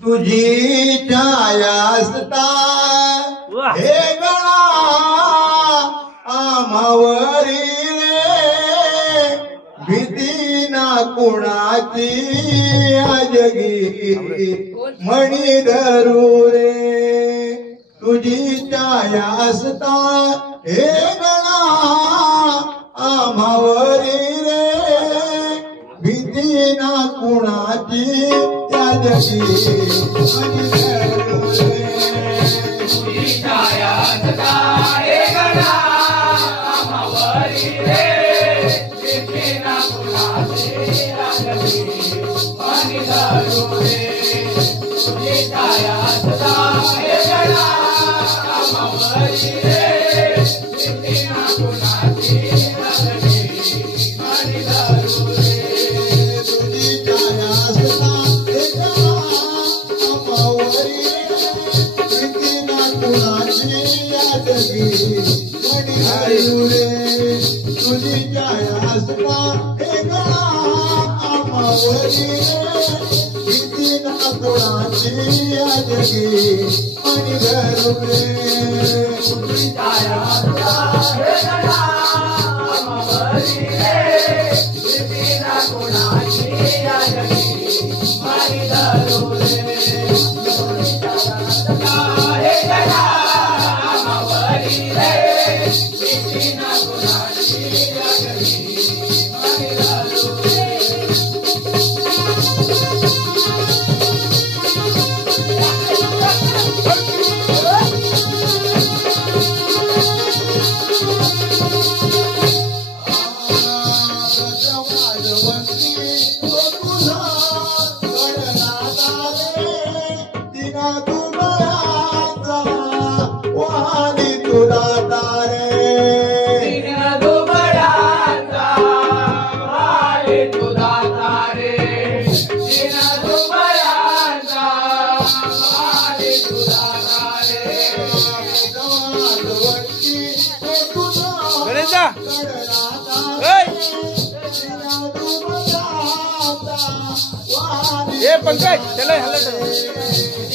तुझी छाया असता हे गणा आम्हावरी रे भीती ना कुणाची जगी मणी धरू रे तुझी छाया असता हे गणा आम्हावरी रे भीती ना कुणाची त्या जगी मणी धरू रे तुझी छाया असता हे गणा आम्हावरी रे भीती ना कुणाची त्या जगी मणी धरू रे तुझी छाया असता हे गणा आम्हावरी रे भीती ना कुणाची त्या जगी मणी धरू रे तुझी छाया असता हे गणा आम्हावरी रे भीती ना कुणाची त्या जगी मणी धरू रे तुझी छाया असता हे गणा आम्हावरी रे भीती ना कुणाची या जगी मणी धरू रे तुझी छाया असता हे गणा आम्हावरी रे भीती ना कुणाची या जगी मणी धरू रे तुझी छाया असता हे गणा आम्हावरी रे भीती ना कुणाची या जगी मणी धरू रे ये पंकज चले हल्ला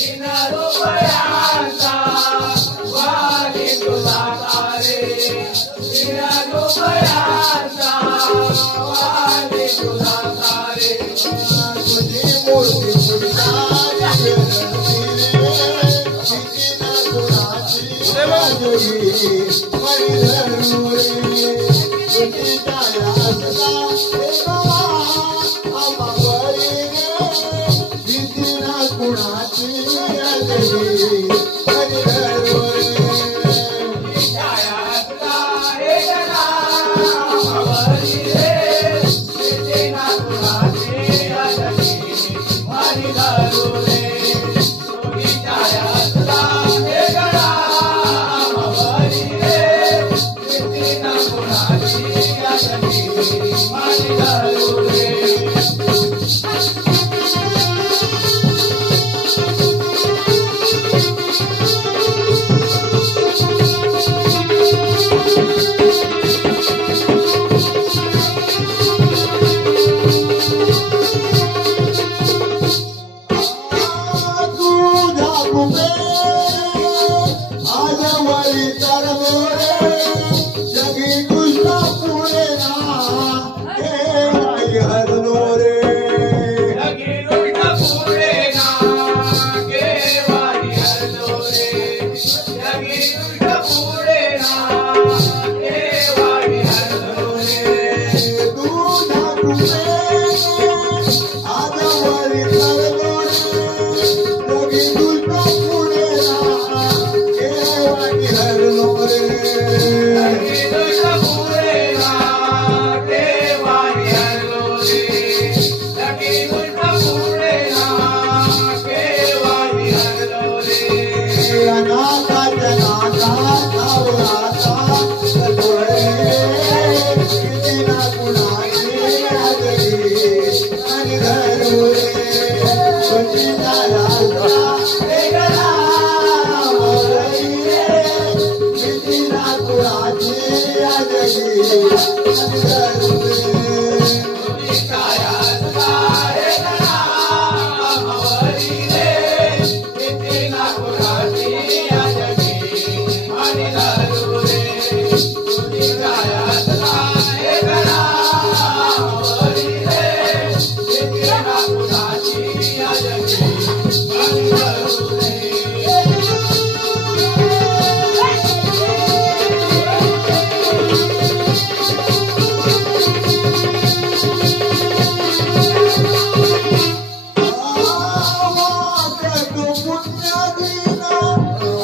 पुण्यदीन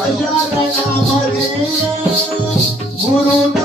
अशा रणामध्ये गुरु